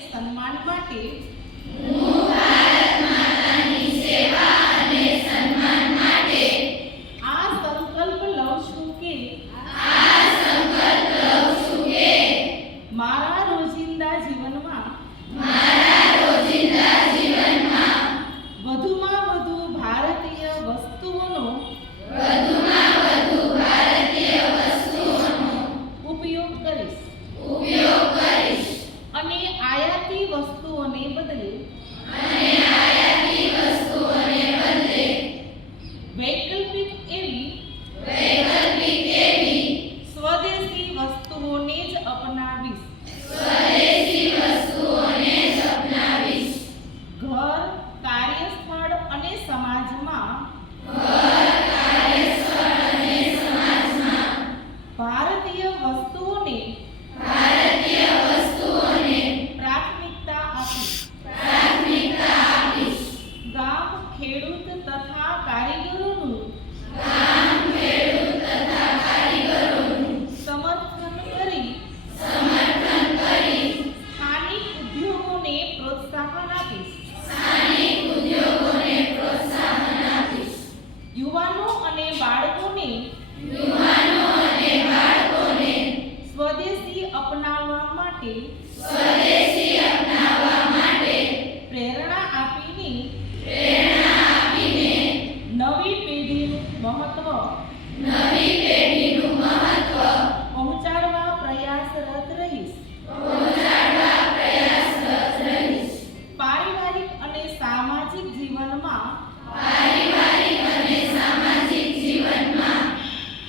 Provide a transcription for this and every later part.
સન્માન માટે હું ભારત માતાની સેવા અને સન્માન માટે આ સંકલ્પ લઉં છું કે મારા રોજિંદા જીવનમાં વધુમાં વધુ ભારતીય વસ્તુઓનો ઉપયોગ કરીશ અને આયાતી વસ્તુઓને બદલે વૈકલ્પિક એવી સ્વદેશી વસ્તુઓને જ અપનાવીશ. ઘર, કાર્યસ્થળ અને સમાજમાં ભારતીય વસ્તુઓને પ્રાથમિકતા આપીશ. ગામ ખેડૂત તથા કારીગરોનું સમર્થન કરી સ્થાનિક ઉદ્યોગોને પ્રોત્સાહન આપીશ. યુવાનો અને બાળકોને સ્વદેશી અપનાવવા માટે પ્રેરણા આપીને નવી પેઢીનું મહત્વ પહોંચાડવા પ્રયાસરત રહીશ. પારિવારિક અને સામાજિક જીવનમાં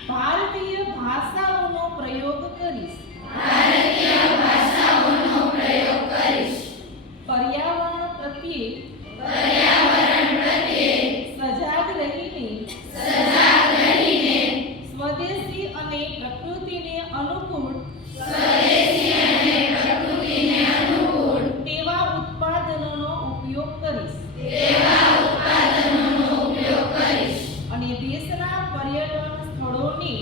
ભારતીય ભાષાઓનો પ્રયોગ કરીશ. પર્યાવરણ પ્રત્યે સજાગ રહીને સ્વદેશી અને પ્રકૃતિને અનુકૂળ તેવા ઉત્પાદનોનો ઉપયોગ કરીશ. અને દેશના પર્યટન સ્થળોની